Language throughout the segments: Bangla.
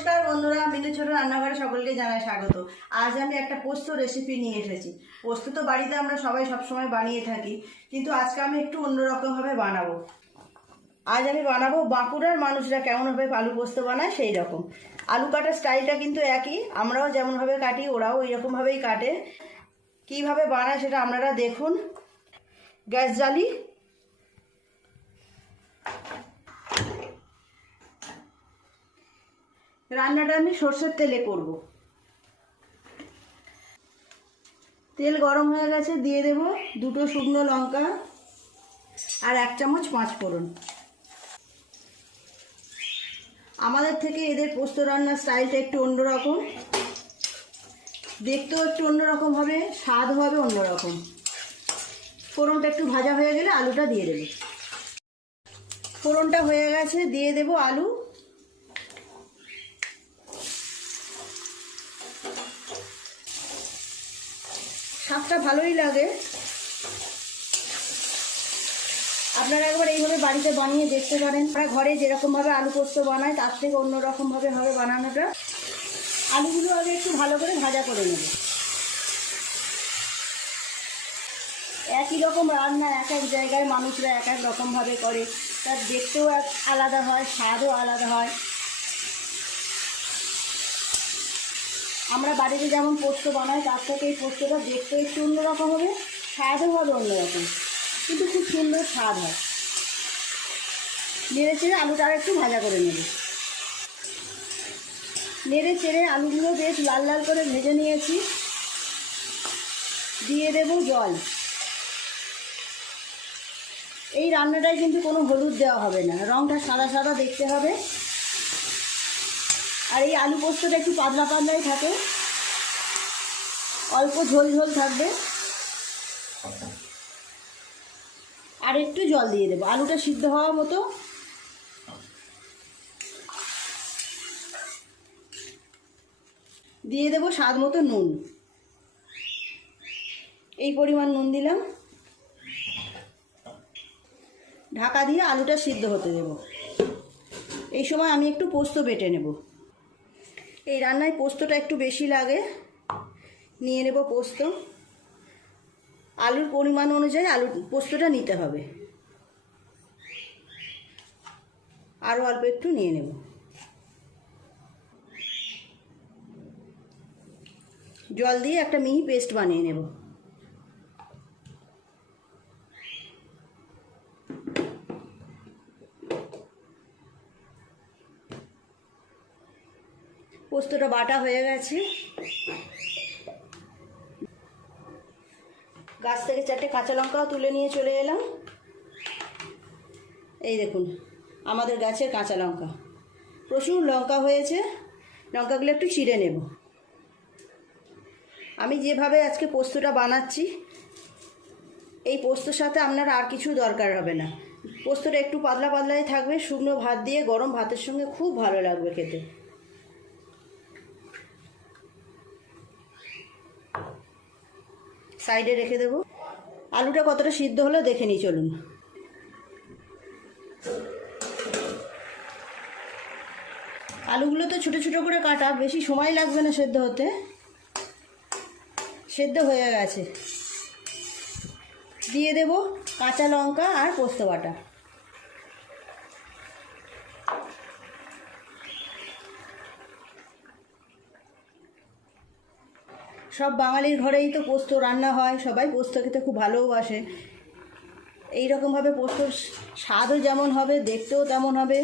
নমস্কার বন্ধুরা মিনু ছোট রান্নাঘরে সকলকে জানাই স্বাগত। আজ আমি একটা পোস্ত রেসিপি নিয়ে এসেছি। পোস্ত তো বাড়িতে আমরা সবাই সবসময় বানিয়ে থাকি, কিন্তু আজকে আমি একটু অন্যরকমভাবে বানাবো। আজ আমি বানাবো বাঁকুড়ার মানুষরা কেমনভাবে আলু পোস্ত বানায় সেই রকম। আলু কাটার স্টাইলটা কিন্তু একই, আমরাও যেমনভাবে কাটি, ওরাও ওই রকমভাবেই কাটে। কীভাবে বানায় সেটা আপনারা দেখুন। গ্যাস জ্বালি রান্নাটা আমি সর্ষের তেলে করব। তেল গরম হয়ে গেছে, দিয়ে দেব দুটো শুকনো লঙ্কা আর এক চামচ পাঁচ ফোড়ন। আমাদের থেকে এদের পোস্ত রান্নার স্টাইলটা একটু অন্যরকম। দেখতেও একটু অন্যরকম হবে স্বাদ হবে অন্যরকম। ফোড়নটা একটু ভাজা হয়ে গেলে আলুটা দিয়ে দেবো। ফোড়নটা হয়ে গেছে, দিয়ে দেব আলু। স্বাদটা ভালোই লাগে। আপনারা একবার এইভাবে বাড়িতে বানিয়ে দেখতে পারেন। আমরা ঘরে যেরকমভাবে আলু পোস্ত বানায়, তার থেকে অন্যরকমভাবে হবে বানানোটা। আলুগুলো আগে একটু ভালো করে ভাজা করে নেব। একই রকম রান্না এক এক জায়গায় মানুষরা এক এক রকমভাবে করে। তার দেখতেও আলাদা হয়, স্বাদও আলাদা হয়। আমরা বাড়িতে যেমন পোস্ত বানাই, তার থেকে এই পোস্তটা দেখতে একটু অন্যরকম হবে, স্বাদও হবে অন্যরকম। কিন্তু খুব সুন্দর স্বাদ হয়। নেড়ে চেড়ে আলুটা একটু ভাজা করে নেবে। নেড়ে চেড়ে আলুগুলো বেশ লাল লাল করে ভেজে নিয়েছি। দিয়ে দেবো জল। এই রান্নাটায় কিন্তু কোনো হলুদ দেওয়া হবে না। রঙটা সাদা সাদা দেখতে হবে। আর এই আলু পোস্তটা একটু পাতলা পাতলাই থাকে। অল্প ঝোল ঝোল থাকবে। আর একটু জল দিয়ে দেবো। আলুটা সিদ্ধ হওয়ার মতো। দিয়ে দেবো স্বাদ মতো নুন। এই পরিমাণ নুন দিলাম। ঢাকা দিয়ে আলুটা সিদ্ধ হতে দেব। এই সময় আমি একটু পোস্ত বেটে নেব। এই রান্নায় পোস্তটা একটু বেশি লাগে। নিয়ে নেব পোস্ত। আলুর পরিমাণ অনুযায়ী আলু পোস্তটা নিতে হবে। আরও অল্প একটু নিয়ে নেব। জল দিয়ে একটা মিহি পেস্ট বানিয়ে নেব। পোস্তটা বাটা হয়ে গেছে। গাছ থেকে চারটে কাঁচা লঙ্কাও তুলে নিয়ে চলে এলাম। এই দেখুন, আমাদের গাছের কাঁচা লঙ্কা। প্রচুর লঙ্কা হয়েছে, লঙ্কাগুলো একটু চিড়ে নেব। আমি যেভাবে আজকে পোস্তটা বানাচ্ছি, এই পোস্তর সাথে আপনার আর কিছু দরকার হবে না। পোস্তটা একটু পাতলা পাতলাই থাকবে, শুকনো ভাত দিয়ে গরম ভাতের সঙ্গে খুব ভালো লাগবে খেতে। সাইডে রেখে দেবো। আলুটা কতটা সিদ্ধ হলো দেখে নিই, চলুন। আলুগুলো তো ছোটো ছোটো করে কাটা, বেশি সময় লাগবে না সেদ্ধ হতে। সেদ্ধ হয়ে গেছে। দিয়ে দেব কাঁচা লঙ্কা আর পোস্ত বাটা। সব বাঙালির ঘরেই তো পোস্ত রান্না হয়, সবাই পোস্ত খেতে খুব ভালোবাসে এই রকমভাবে পোস্তর স্বাদও যেমন হবে, দেখতেও তেমন হবে।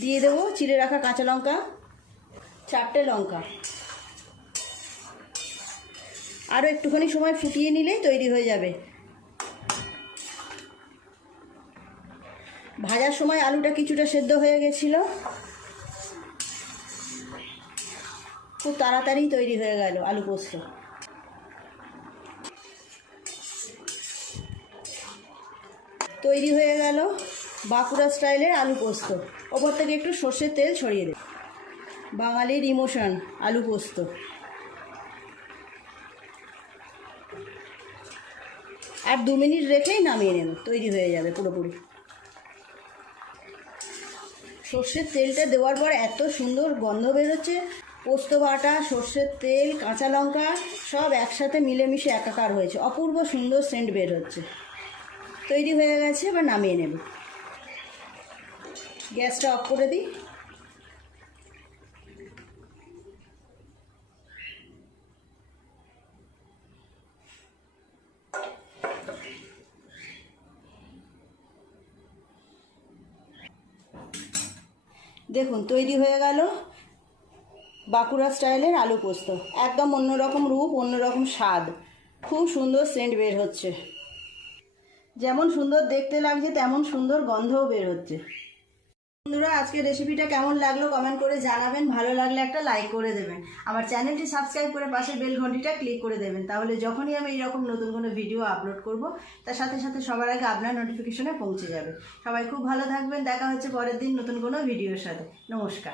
দিয়ে দেবো চিড়ে রাখা কাঁচা লঙ্কা, চারটে লঙ্কা। আরও একটুখানি সময় ফুটিয়ে নিলেই তৈরি হয়ে যাবে। ভাজার সময় আলুটা কিছুটা সেদ্ধ হয়ে গেছিল। খুব তাড়াতাড়ি তৈরি হয়ে গেল আলু পোস্ত। তৈরি হয়ে গেল বাঁকুড়া স্টাইলের আলু পোস্ত। ওপর থেকে একটু সর্ষের তেল ছড়িয়ে দেব। বাঙালির ইমোশন, আলু পোস্ত। আর দু মিনিট রেখেই নামিয়ে নেব, তৈরি হয়ে যাবে পুরোপুরি। সর্ষের তেলটা দেওয়ার পর এত সুন্দর গন্ধ বেরোচ্ছে পোস্ত বাটা, সর্ষের তেল, কাঁচা লঙ্কা, সব একসাথে মিলেমিশে একাকার হয়েছে। অপূর্ব সুন্দর সেন্ট বের হচ্ছে। তৈরি হয়ে গেছে, এবার নামিয়ে নেব। গ্যাসটা অফ করে দিই। দেখুন, তৈরি হয়ে গেল। বাঁকুড়া স্টাইলের আলু পোস্ত। একদম অন্যরকম রূপ, অন্যরকম স্বাদ। খুব সুন্দর সেন্ট বের হচ্ছে। যেমন সুন্দর দেখতে লাগছে, তেমন সুন্দর গন্ধও বের হচ্ছে। বন্ধুরা, আজকের রেসিপিটা কেমন লাগল কমেন্ট করে জানাবেন। ভালো লাগলে একটা লাইক করে দেবেন। আমার চ্যানেলটি সাবস্ক্রাইব করে পাশে বেল ঘন্টিটা ক্লিক করে দেবেন। তাহলে যখনই আমি এইরকম নতুন কোনো ভিডিও আপলোড করব, তার সাথে সাথে সবার আগে আপনার নোটিফিকেশনে পৌঁছে যাবে। সবাই খুব ভালো থাকবেন। দেখা হচ্ছে পরের দিন নতুন কোনো ভিডিওর সাথে। নমস্কার।